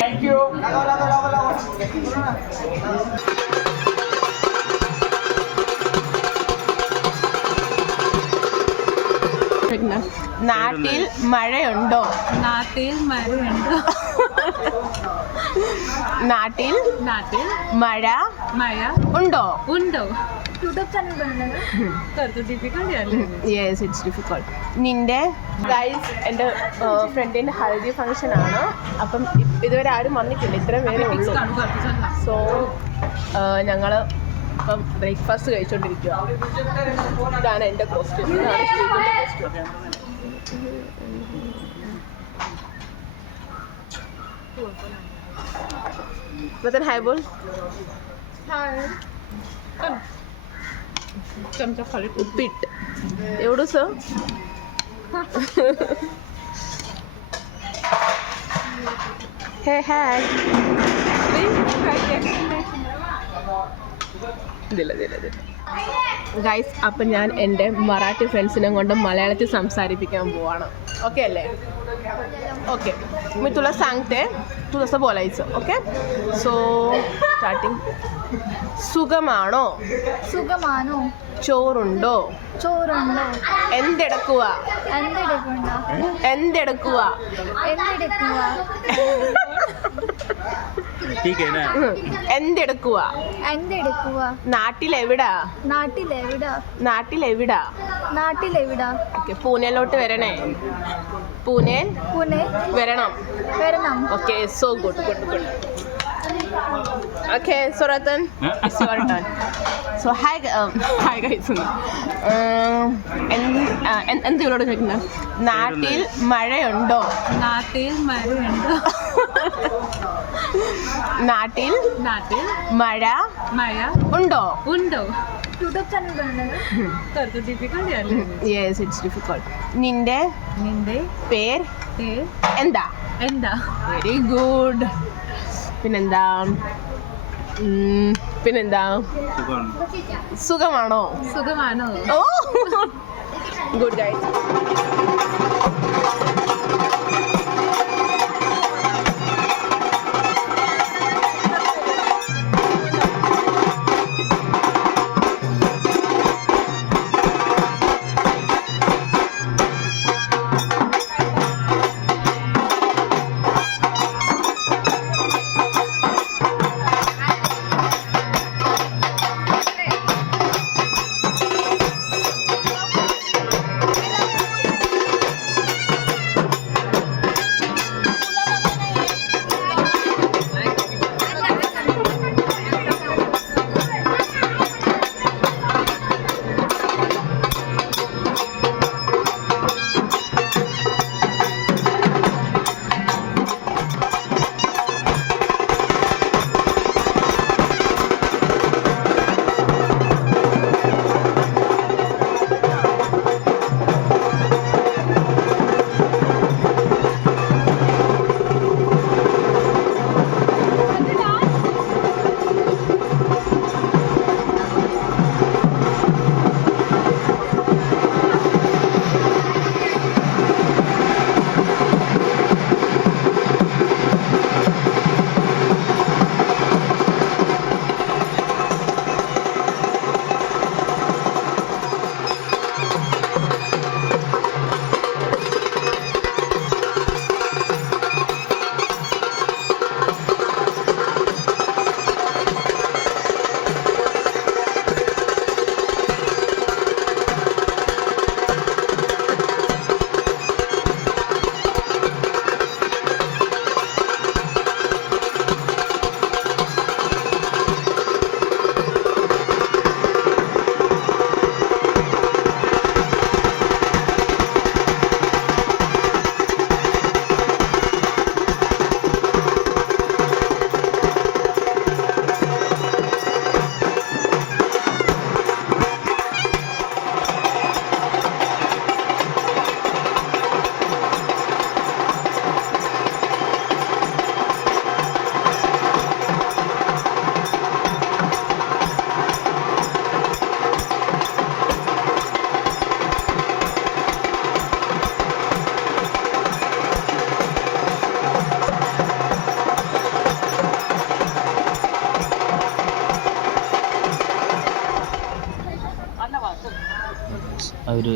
Thank you. നാട്ടിൽ മഴയുണ്ടോ? നാട്ടിൽ മഴയുണ്ടോ? നാട്ടിൽ നാട്ടിൽ മഴ മഴ ഉണ്ടോ? ഉണ്ടോ? Yes, it's difficult. നിന്റെ ഗൈസ് എൻ്റെ ഫ്രണ്ടിൻ്റെ ഹൽദി ഫംഗ്ഷൻ ആണ്. അപ്പം ഇതുവരെ ആരും വന്നിട്ടില്ല, ഇത്രയും പേരേ ഉള്ളൂ. സോ ഞങ്ങൾ ഇപ്പം ബ്രേക്ക്ഫാസ്റ്റ് കഴിച്ചുകൊണ്ടിരിക്കുക. ഇതാണ് എൻ്റെ കോസ്റ്റ്യൂം, ഇതാണ് ശ്രീകുൻ്റെ costume. What's hi bol? Hi. चमचा खाली उपीट एवढंच. हे हाय दिला ഗൈസ്. അപ്പം ഞാൻ എൻ്റെ മറാഠി ഫ്രണ്ട്സിനെ കൊണ്ട് മലയാളത്തിൽ സംസാരിപ്പിക്കാൻ പോവാണ്. ओके अल्ले? ओके, मी तुला सांगते, तू तसं बोलायचं. Okay, so starting. സുഖമാണോ? സുഖമാണോ? ചോറുണ്ടോ? ചോറുണ്ടോ? എന്തെടുക്കുക? എന്തെടുക്കുക? എന്തെടുക്കുക? എന്തെടുക്കുക? നാട്ടിലെവിടാ? നാട്ടിലെവിടാ? ഓക്കെ, പൂനെയിലോട്ട് വരണേ. പൂനെ വരണം. Okay, so good. Okay, so Ratan, it's your turn. So hi guys. എന്ത് ഇവരോട് ചോദിക്കുന്നത്? നാട്ടിൽ മഴയുണ്ടോ? നാട്ടിൽ മഴയുണ്ടോ? നാട്ടിൽ മഴ ഉണ്ടോ? YouTube channel yes, it's difficult. നിന്റെ പേര് എന്താ? Very good. പിന്നെന്താ? സുഖമാണോ? ഓ ഗുഡ് ഗൈസ്. അവർ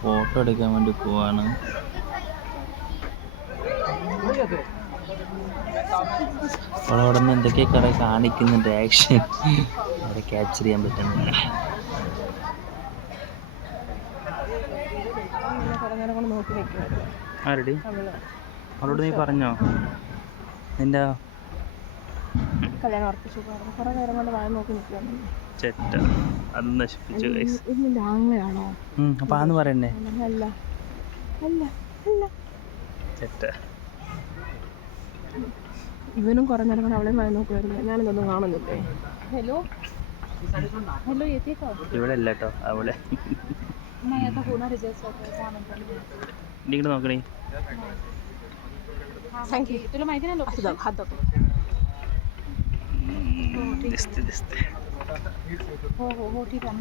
ഫോട്ടോ എടുക്കാൻ വേണ്ടി പോവാണ്. അപ്പോൾ അവിടെ നിന്ന് എന്തൊക്കെയൊക്കെ അവിടെ കാണിക്കുന്നുണ്ട്, ആക്ഷൻ അവിടെ ക്യാപ്ചർ ചെയ്യാൻ പറ്റുന്നില്ല. ആരടി അവളോട് നീ പറഞ്ഞോ നിന്റെ കല്യാണം ഉറപ്പിച്ചു? കുറേ നേരം കൊണ്ട് വായ നോക്കി നിൽക്കുകയാണ്. ചെറ്റ അത് നശിപ്പിച്ചു. ഇതിൻ്റെ ആങ്ങളയാണോ? അപ്പം ആന്ന് പറയണ്ടേ? അല്ല അല്ല അല്ല ചെറ്റ. ഇവനും കുറേ നേരം കൊണ്ട് അവളെ വായ നോക്കുമായിരുന്നു. ഞാനിതൊന്നും കാണുന്നില്ലേ. ഹലോ ഹലോ येते ഇവിടെ അല്ല കേട്ടോ അവളെ. ഇങ്ങോട്ട് നോക്കണേ. तुला माहिती ना हात दिसते दिसते. हो हो हो ठीक आहे.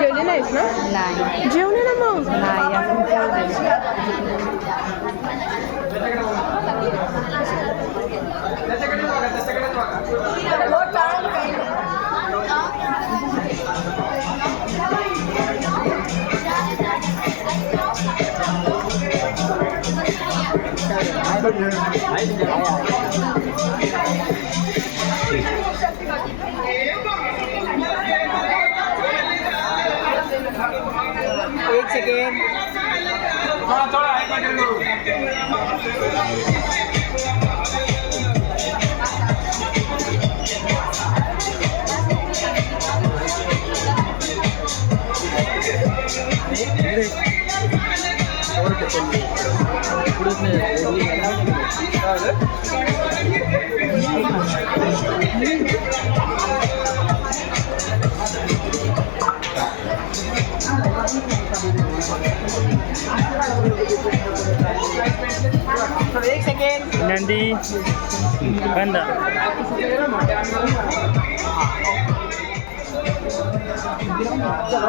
जेवली नाहीस ना? नाही जेवले ना मग. एक सेकेंड. थोड़ा हाई कर लो. एक सेकेंड. नंदी बंदा.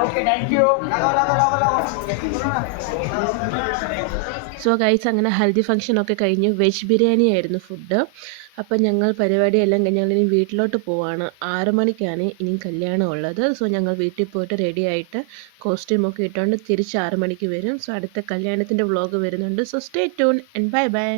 Okay, thank you. So guys, അങ്ങനെ ഹൽദി ഫംഗ്ഷനൊക്കെ കഴിഞ്ഞു. വെജ് ബിരിയാണി ആയിരുന്നു ഫുഡ്. അപ്പം ഞങ്ങൾ പരിപാടിയെല്ലാം കഴിഞ്ഞ് ഞങ്ങളിനി വീട്ടിലോട്ട് പോവാണ്. 6 മണിക്കാണ് ഇനി കല്യാണം ഉള്ളത്. സോ ഞങ്ങൾ വീട്ടിൽ പോയിട്ട് റെഡി ആയിട്ട് കോസ്റ്റ്യൂമൊക്കെ ഇട്ടുകൊണ്ട് തിരിച്ച് 6 മണിക്ക് വരും. സോ അടുത്ത കല്യാണത്തിൻ്റെ വ്ളോഗ് വരുന്നുണ്ട്. So stay tune and bye bye.